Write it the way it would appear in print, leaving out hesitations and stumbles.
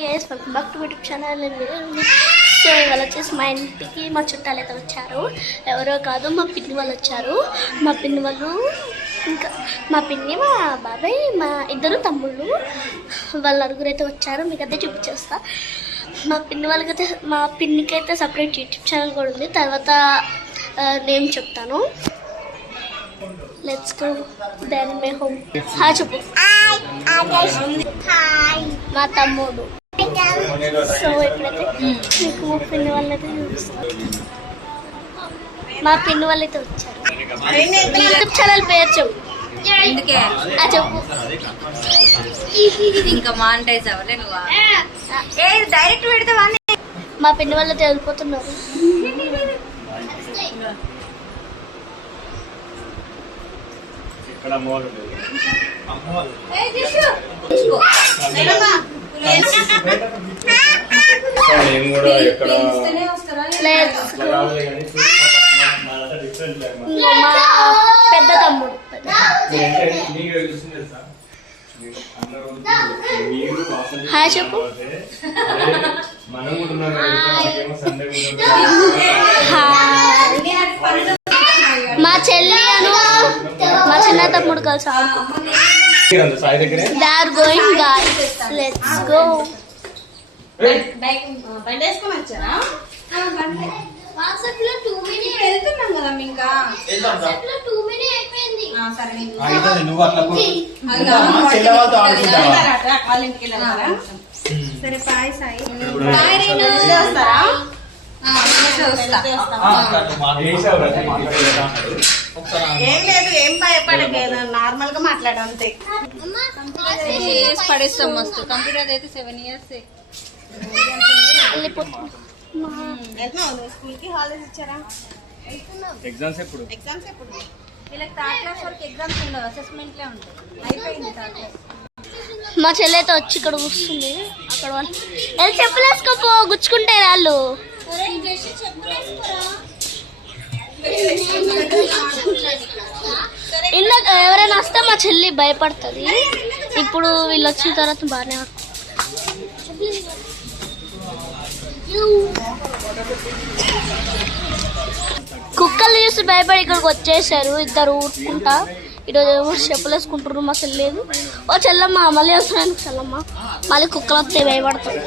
Yes, welcome back to my YouTube channel. So ఇవాళ వచ్చేసి మా ఇంటికి మా చుట్టాలు అయితే వచ్చారు. ఎవరో కాదు, మా పిన్ని వాళ్ళు వచ్చారు. మా పిన్ని వాళ్ళు ఇంకా మా పిన్ని, మా బాబాయ్, మా ఇద్దరు తమ్ముళ్ళు, వాళ్ళ నలుగురు అయితే వచ్చారు. మీకు అయితే చూపించేస్తా. మా పిన్ని వాళ్ళకైతే, మా పిన్నికి అయితే సపరేట్ యూట్యూబ్ ఛానల్ కూడా ఉంది. తర్వాత నేమ్ చెప్తాను. Let's go then my home. Hi చెప్పు. మా తమ్ముడు. సో ఇప్పుడైతే మీకు మా పిన్ని వాళ్ళైతే చూపిస్తారు. మా పిన్ని వాళ్ళైతే వచ్చారు. యూట్యూబ్ ఛానల్ పేరు చెప్పు. చెప్పు. ఇంకా మానిటైజ్ అవ్వలే నువ్వు డైరెక్ట్ పెడతావా? మా పిన్ని వాళ్ళైతే వెళ్ళిపోతున్నారు. మా పెద్ద తమ్ముడు. హాయ్ చెప్పు. మా చెల్లి అను మా చిన్న తమ్ముడు కలిసి ఆడుకుంటున్నారు. They are going guys. Let's go. వాట్సాప్లో 2 మినిట్ వెళ్తున్నాం కదా ఇంకా. వాట్సాప్లో 2 మినిట్ అయిపోయింది. సరే నువ్వు అట్లా వాళ్ళ ఇంటికి వెళ్ళారా? సరే బాయ్ సాయి. బాయ్ రేణు. వస్తారా? ఏం లేదు, ఏం భయపడలేదు, నార్మల్ గా మాట్లాడాం అంతే. పడేస్తాం మస్తు. కంప్యూటర్ అయితే 7 years. స్కూల్ కి హాలిడేస్ ఇచ్చారా? ఎగ్జామ్స్ ఎప్పుడు? వీళ్ళకి థర్డ్ క్లాస్ వరకు ఎగ్జామ్స్ ఉండవు, అసెస్మెంట్లే ఉంటాయి. అయిపోయింది థర్డ్ క్లాస్. మా చెల్లి అయితే వచ్చి ఇక్కడ కూర్చుంది. అక్కడ వాళ్ళు చెప్పులేసుకోపో, గుచ్చుకుంటే వాళ్ళు. ఇందాక ఎవరైనా వస్తే మా చెల్లి భయపడుతుంది. ఇప్పుడు వీళ్ళు వచ్చిన తర్వాత బాగానే కుక్కలు చూసి భయపడి ఇక్కడికి వచ్చేసారు ఇద్దరు ఊరుకుంటా. ఈరోజు ఏమో చెప్పులు వేసుకుంటారు. మా చెల్లేదు. ఓ చెల్లమ్మ మళ్ళీ వస్తున్నాను. చెల్లమ్మ మళ్ళీ కుక్కలు వస్తే భయపడతారు.